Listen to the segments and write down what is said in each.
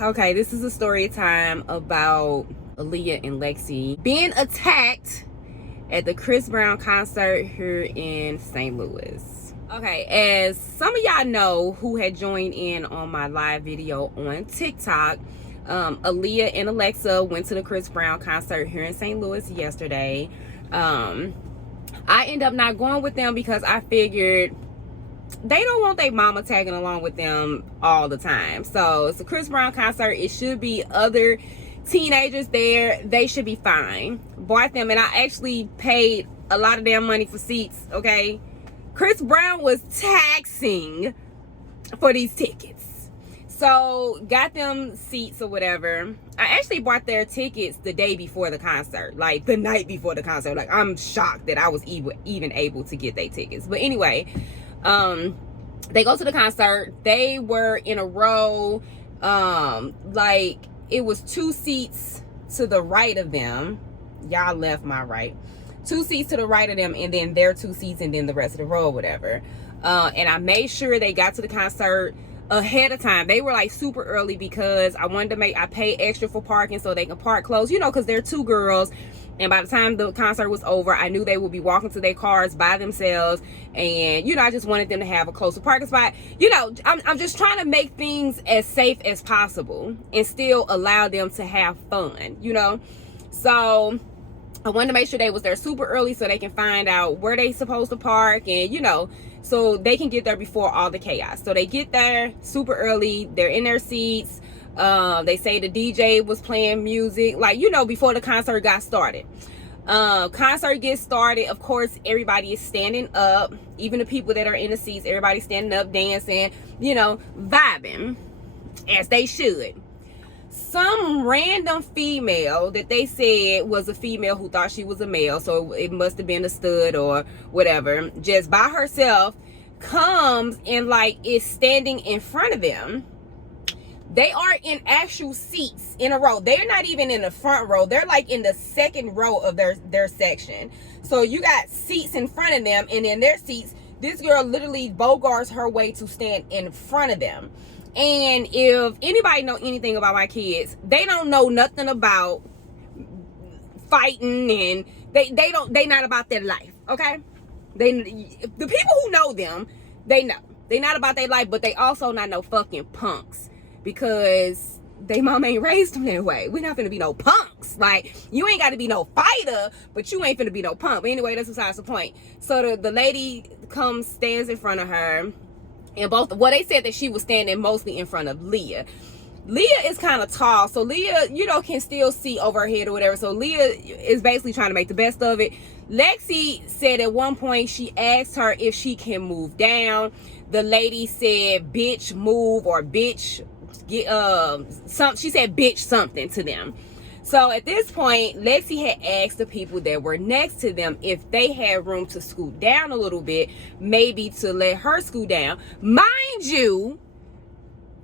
Okay, this is a story time about Aliyah and Lexi being attacked at the Chris Brown concert here in St. Louis. Okay, as some of y'all know who had joined in on my live video on TikTok, Aliyah and Alexa went to the Chris Brown concert here in St. Louis yesterday. I ended up not going with them because I figured they don't want their mama tagging along with them all the time. So it's a Chris Brown concert. It should be other teenagers there. They should be fine. Bought them, and I actually paid a lot of damn money for seats, okay? Chris Brown was taxing for these tickets. So got them seats or whatever. I actually bought their tickets the day before the concert, like the night before the concert. Like, I'm shocked that I was even able to get their tickets. But anyway, they go to the concert. They were in a row, like it was 2 seats to the right of them. Y'all left my right. 2 seats to the right of them, and then their 2 seats, and then the rest of the row or whatever. And I made sure they got to the concert ahead of time. They were like super early because I wanted to I paid extra for parking so they can park close, you know, because they're 2 girls. And by the time the concert was over, I knew they would be walking to their cars by themselves. And, you know, I just wanted them to have a closer parking spot. You know, I'm just trying to make things as safe as possible and still allow them to have fun, you know. So I wanted to make sure they was there super early so they can find out where they supposed to park and, you know, so they can get there before all the chaos. So they get there super early. They're in their seats. They say the DJ was playing music, like, you know, before the concert got started. Concert gets started. Of course, everybody is standing up. Even the people that are in the seats, everybody's standing up, dancing, you know, vibing as they should. Some random female that they said was a female who thought she was a male, so it must have been a stud or whatever, just by herself comes and like is standing in front of them. They are in actual seats in a row. They're not even in the front row. They're like in the second row of their section. So you got seats in front of them, and in their seats, this girl literally bogarts her way to stand in front of them. And if anybody know anything about my kids, they don't know nothing about fighting, and they not about their life, okay? The people who know them, they know. They not about their life, but they also not no fucking punks. Because they mom ain't raised them that way. We're not finna be no punks. Like, you ain't gotta be no fighter, but you ain't finna be no punk. But anyway, that's besides the point. So the lady comes, stands in front of her, and they said that she was standing mostly in front of Leah. Leah is kind of tall, so Leah, you know, can still see over her head or whatever. So Leah is basically trying to make the best of it. Lexi said at one point she asked her if she can move down. The lady said, bitch, move, or bitch, get she said bitch something to them. So at this point, Lexi had asked the people that were next to them if they had room to scoot down a little bit, maybe to let her scoot down. Mind you,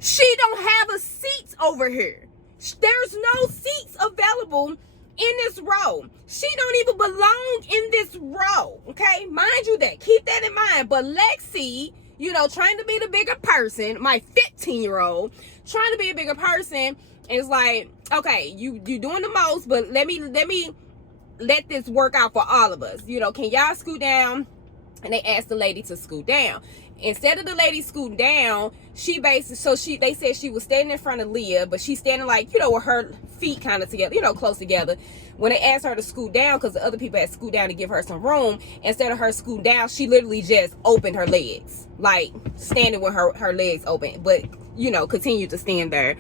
she don't have a seat over here. There's no seats available in this row. She don't even belong in this row, okay? Mind you that. Keep that in mind. But Lexi, you know, trying to be the bigger person, my 15-year-old, trying to be a bigger person, is like, okay, you doing the most, but let me let this work out for all of us. You know, can y'all scoot down? And they asked the lady to scoot down. Instead of the lady scooting down, they said she was standing in front of Leah, but she's standing like, you know, with her feet kind of together, you know, close together. When they asked her to scoot down, because the other people had scoot down to give her some room, instead of her scooting down, she literally just opened her legs, like standing with her legs open, but, you know, continued to stand there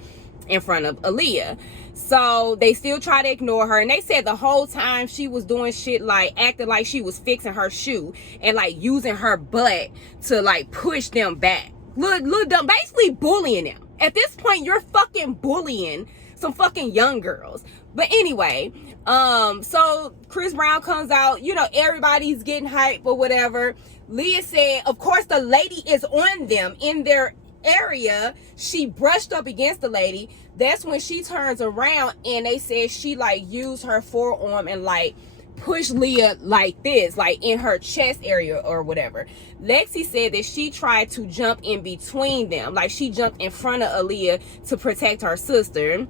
in front of Aliyah. So they still try to ignore her, and they said the whole time she was doing shit like acting like she was fixing her shoe and like using her butt to like push them back, little dumb, basically bullying them. At this point, you're fucking bullying some fucking young girls. But anyway, so Chris Brown comes out, you know, everybody's getting hype or whatever. Leah said, of course, the lady is on them in their area. She brushed up against the lady. That's when she turns around, and they said she like used her forearm and like pushed Leah like this, like in her chest area or whatever. Lexi said that she tried to jump in between them, like she jumped in front of Aliyah to protect her sister,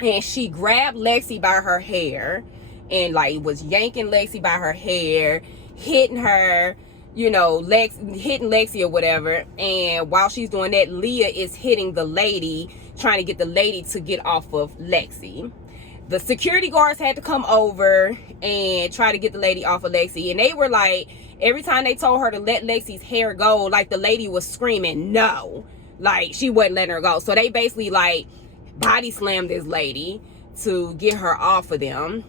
and she grabbed Lexi by her hair and like was yanking Lexi by her hair, hitting her, you know, hitting Lexi or whatever. And while she's doing that, Leah is hitting the lady, trying to get the lady to get off of Lexi. The security guards had to come over and try to get the lady off of Lexi. And they were like, every time they told her to let Lexi's hair go, like the lady was screaming no. Like she wasn't letting her go. So they basically like body slammed this lady to get her off of them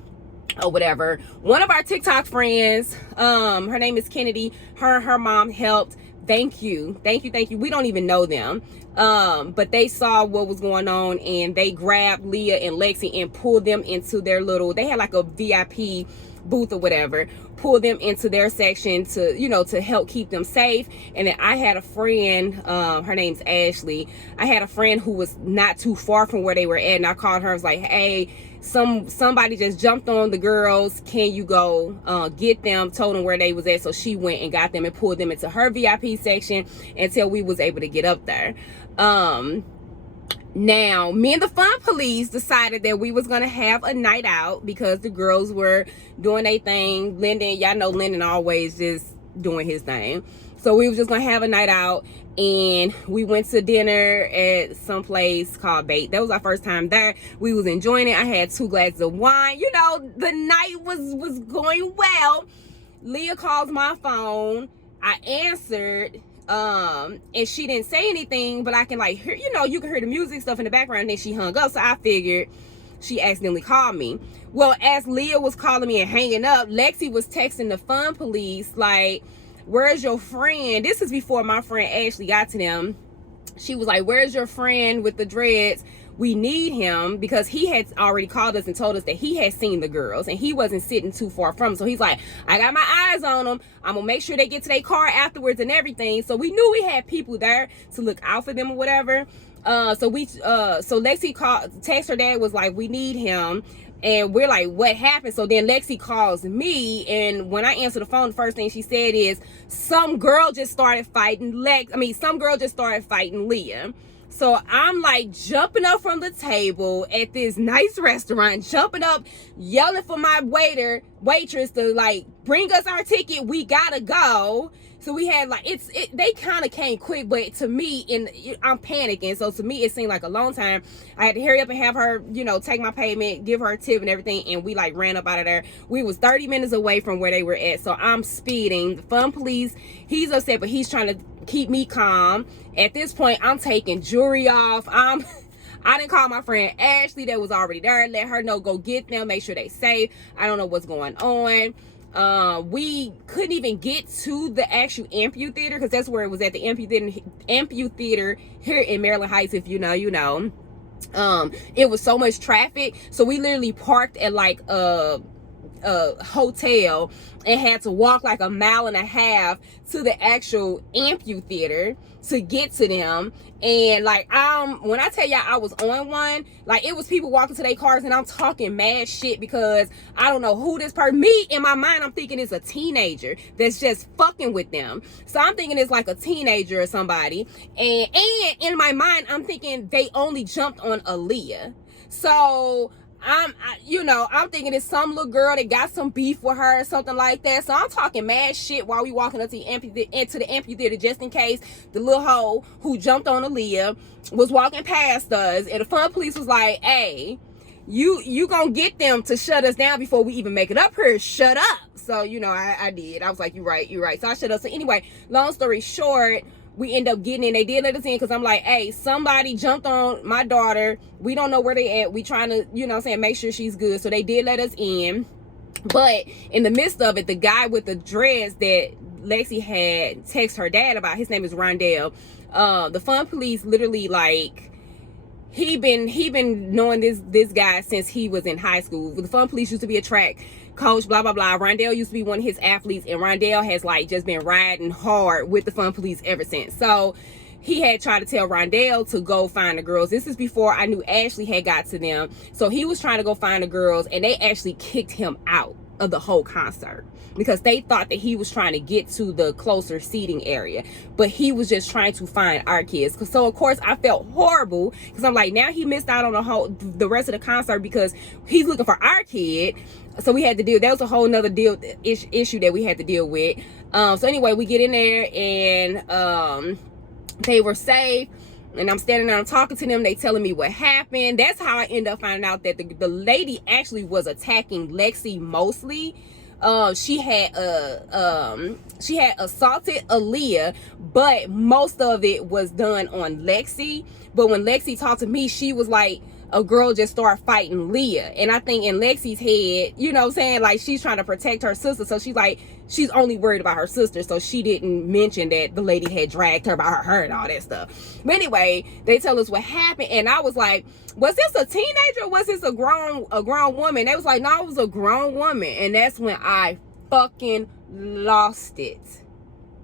or whatever. One of our TikTok friends, her name is Kennedy, her mom helped. Thank you. We don't even know them. But they saw what was going on and they grabbed Leah and Lexi and pulled them into their little, they had like a VIP booth or whatever, pulled them into their section to, you know, to help keep them safe. And then I had a friend, her name's Ashley. I had a friend who was not too far from where they were at, and I called her. I was like, hey, somebody just jumped on the girls, can you go get them? Told them where they was at. So she went and got them and pulled them into her VIP section until we was able to get up there. Now me and the fun police decided that we was gonna have a night out because the girls were doing their thing. Lyndon, y'all know Lyndon always just doing his thing, so we was just gonna have a night out. And we went to dinner at some place called Bait. That was our first time there. We was enjoying it. I had 2 glasses of wine. You know, the night was going well. Leah calls my phone. I answered, and she didn't say anything, but I can like hear, you know, you can hear the music stuff in the background. And then she hung up, so I figured she accidentally called me. Well, as Leah was calling me and hanging up, Lexi was texting the fun police like, where's your friend? This is before my friend Ashley got to them. She was like, where's your friend with the dreads? We need him, because he had already called us and told us that he had seen the girls and he wasn't sitting too far from them. So he's like, I got my eyes on them. I'm gonna make sure they get to their car afterwards and everything. So we knew we had people there to look out for them or whatever. So Lexi called, text her dad, was like, we need him. And we're like, what happened? So then Lexi calls me, and when I answer the phone, the first thing she said is, some girl just started fighting Leah. So I'm like jumping up from the table at this nice restaurant, jumping up, yelling for my waitress to like bring us our ticket. We gotta go. So we had like, they kind of came quick, but to me, I'm panicking. So to me, it seemed like a long time. I had to hurry up and have her, you know, take my payment, give her a tip and everything. And we like ran up out of there. We was 30 minutes away from where they were at. So I'm speeding. The fun police, he's upset, but he's trying to keep me calm. At this point, I'm taking jewelry off. I didn't call my friend Ashley that was already there. Let her know, go get them, make sure they safe. I don't know what's going on. We couldn't even get to the actual amphitheater, because that's where it was at, the amphitheater here in Maryland Heights. If you know, you know. It was so much traffic, so we literally parked at like a hotel and had to walk like 1.5 miles to the actual amphitheater to get to them. And like, when I tell y'all I was on one, like it was people walking to their cars and I'm talking mad shit because I don't know who this person, me in my mind, I'm thinking it's a teenager that's just fucking with them. So I'm thinking it's like a teenager or somebody. And in my mind, I'm thinking they only jumped on Aliyah. So I'm thinking it's some little girl that got some beef with her or something like that. So I'm talking mad shit while we walking up to the amphitheater, just in case the little hoe who jumped on Aliyah was walking past us. And the fun police was like, hey, you gonna get them to shut us down before we even make it up here. Shut up. So, you know, I did. I was like, you're right. So I shut up. So anyway, long story short, we end up getting in. They did let us in because I'm like, hey, somebody jumped on my daughter. We don't know where they at. We trying to, you know what I'm saying, make sure she's good. So they did let us in. But in the midst of it, the guy with the dreads that Lexi had texted her dad about, his name is Rondell. The fun police literally, like, he been knowing this guy since he was in high school. The fun police used to be a track coach, blah blah blah. Rondell used to be one of his athletes, and Rondell has like just been riding hard with the fun police ever since. So he had tried to tell Rondell to go find the girls. This is before I knew Ashley had got to them. So he was trying to go find the girls, and they actually kicked him out. of the whole concert, because they thought that he was trying to get to the closer seating area, but he was just trying to find our kids. So of course I felt horrible, because I'm like, now he missed out on the rest of the concert because he's looking for our kid. So we had to deal, that was a whole nother issue that we had to deal with. So anyway, we get in there, and they were safe, and I'm standing there, I'm talking to them, they telling me what happened. That's how I end up finding out that the lady actually was attacking Lexi mostly. She had assaulted Aliyah, but most of it was done on Lexi. But when Lexi talked to me, she was like, a girl just started fighting Leah. And I think in Lexi's head, you know what I'm saying, like, she's trying to protect her sister, so she's like, she's only worried about her sister, so she didn't mention that the lady had dragged her by her hair and all that stuff. But anyway, they tell us what happened, and I was like, was this a teenager or was this a grown woman? They was like, no, it was a grown woman. And that's when I fucking lost it.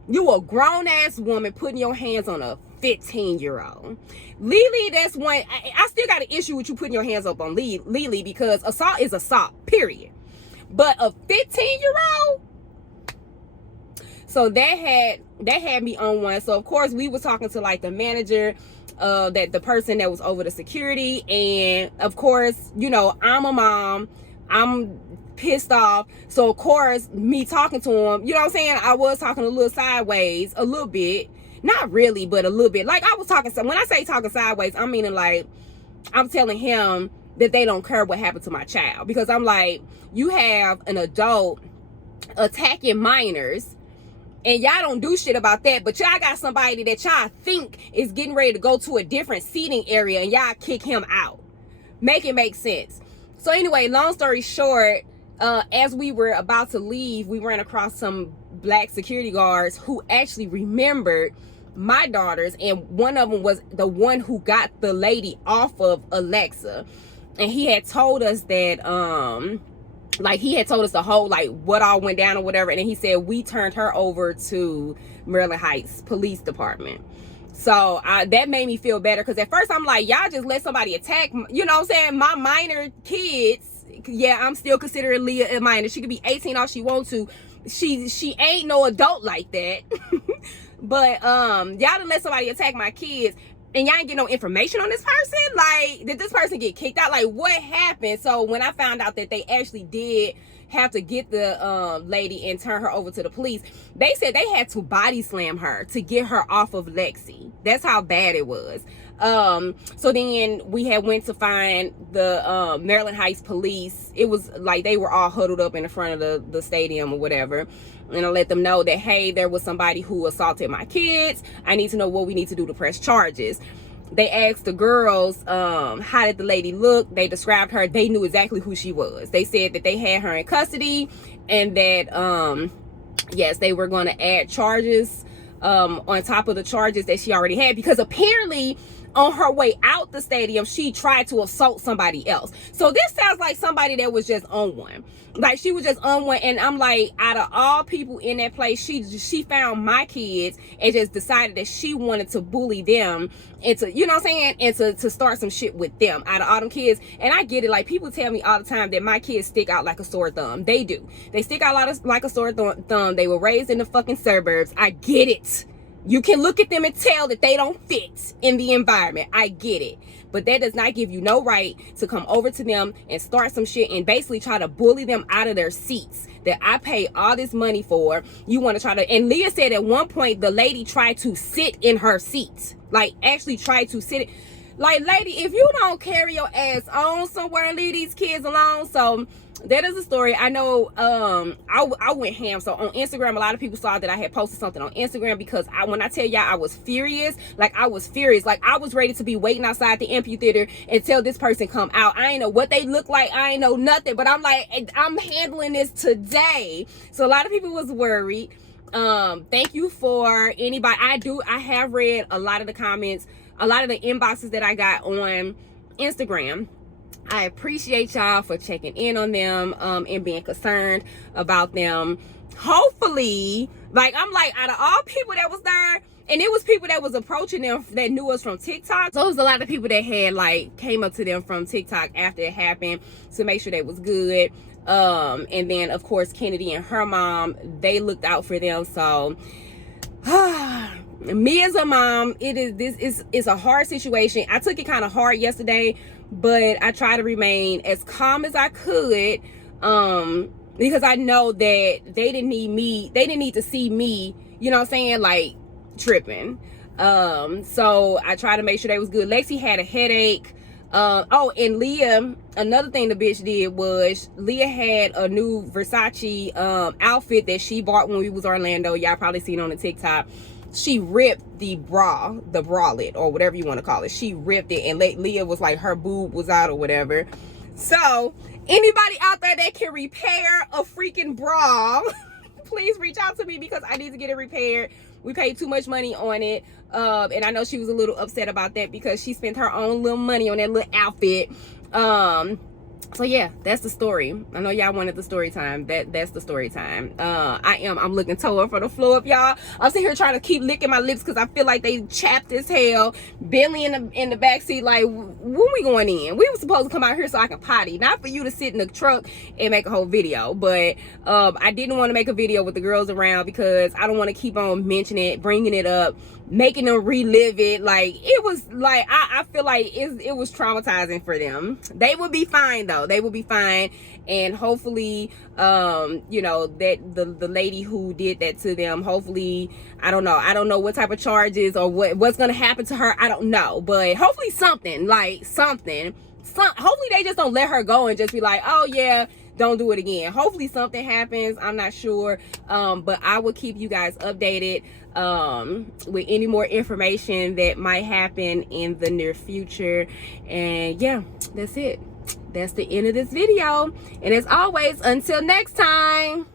You a grown ass woman putting your hands on a 15-year-old. Lily, that's one, I still got an issue with you putting your hands up on Lily, because assault is assault, period. But a 15-year-old? So that had me on one. So of course we was talking to like the manager, that the person that was over the security, and of course, you know, I'm a mom, I'm pissed off. So of course, me talking to him, you know what I'm saying, I was talking a little sideways, a little bit. Not really, but a little bit. Like, I was talking, so when I say talking sideways, I'm meaning like, I'm telling him that they don't care what happened to my child. Because I'm like, you have an adult attacking minors, and y'all don't do shit about that, but y'all got somebody that y'all think is getting ready to go to a different seating area, and y'all kick him out. Make it make sense. So anyway, long story short, as we were about to leave, we ran across some black security guards who actually remembered my daughters, and one of them was the one who got the lady off of Alexa, and he had told us that like, he had told us the whole, like, what all went down or whatever, and then he said we turned her over to Maryland Heights Police Department. So that made me feel better, because at first I'm like, y'all just let somebody attack, you know what I'm saying, my minor kids. Yeah, I'm still considering Leah a minor. She could be 18 all she wants to. She ain't no adult like that. But y'all done let somebody attack my kids, and y'all ain't get no information on this person. Like, did this person get kicked out? Like, what happened? So when I found out that they actually did have to get the lady and turn her over to the police, they said they had to body slam her to get her off of Lexi. That's how bad it was. So then we had went to find the Maryland Heights police. It was like they were all huddled up in the front of the stadium or whatever, and I let them know that, hey, there was somebody who assaulted my kids. I need to know what we need to do to press charges. They asked the girls, how did the lady look? They described her. They knew exactly who she was. They said that they had her in custody, and that yes, they were going to add charges on top of the charges that she already had, because apparently on her way out the stadium, she tried to assault somebody else. So this sounds like somebody that was just on one. Like, she was just on one, and I'm like, out of all people in that place, she found my kids and just decided that she wanted to bully them into, you know what I'm saying, and to start some shit with them out of all them kids. And I get it. Like, people tell me all the time that my kids stick out like a sore thumb. They do. They stick out like a sore thumb. They were raised in the fucking suburbs. I get it. You can look at them and tell that they don't fit in the environment. I get it. But that does not give you no right to come over to them and start some shit and basically try to bully them out of their seats that I pay all this money for. You want to try to, and Leah said at one point the lady tried to sit in her seat. Like, actually tried to sit. Like, lady, if you don't carry your ass on somewhere and leave these kids alone. So that is a story. I know I went ham. So on Instagram, a lot of people saw that I had posted something on Instagram, because when I tell y'all I was furious, like, I was furious. Like, I was ready to be waiting outside the amphitheater until this person come out. I ain't know what they look like. I ain't know nothing. But I'm like, I'm handling this today. So a lot of people was worried. Thank you for anybody. I have read a lot of the comments, a lot of the inboxes that I got on Instagram. I appreciate y'all for checking in on them and being concerned about them. Hopefully, like, I'm like, out of all people that was there, and it was people that was approaching them that knew us from TikTok. So it was a lot of people that had, like, came up to them from TikTok after it happened to make sure they was good. And then of course Kennedy and her mom, they looked out for them. So me as a mom, it's a hard situation. I took it kind of hard yesterday, but I try to remain as calm as I could, because I know that they didn't need to see me, you know what I'm saying, like tripping. So I tried to make sure they was good. Lexi had a headache. Oh, and Leah, another thing the bitch did was Leah had a new Versace outfit that she bought when we was Orlando. Y'all probably seen on the TikTok. She ripped the bralette, or whatever you want to call it. She ripped it, and Leah was like, her boob was out or whatever. So anybody out there that can repair a freaking bra, please reach out to me, because I need to get it repaired. We paid too much money on it, and I know she was a little upset about that because she spent her own little money on that little outfit. So yeah, that's the story. I know y'all wanted the story time. That's the story time. I'm looking toward for the floor up, y'all. I'm sitting here trying to keep licking my lips because I feel like they chapped as hell. Billy in the back seat, like, when we going in? We were supposed to come out here so I can potty, not for you to sit in the truck and make a whole video. But I didn't want to make a video with the girls around because I don't want to keep on mentioning it, bringing it up, making them relive it. Like, it was like, I feel like it was traumatizing for them. They would be fine though. They will be fine, and hopefully you know, that the lady who did that to them, hopefully, I don't know what type of charges or what's gonna happen to her. I don't know, but hopefully something, hopefully they just don't let her go and just be like, oh yeah, don't do it again. Hopefully something happens. I'm not sure, but I will keep you guys updated with any more information that might happen in the near future. And yeah, that's it. That's the end of this video. And as always, until next time.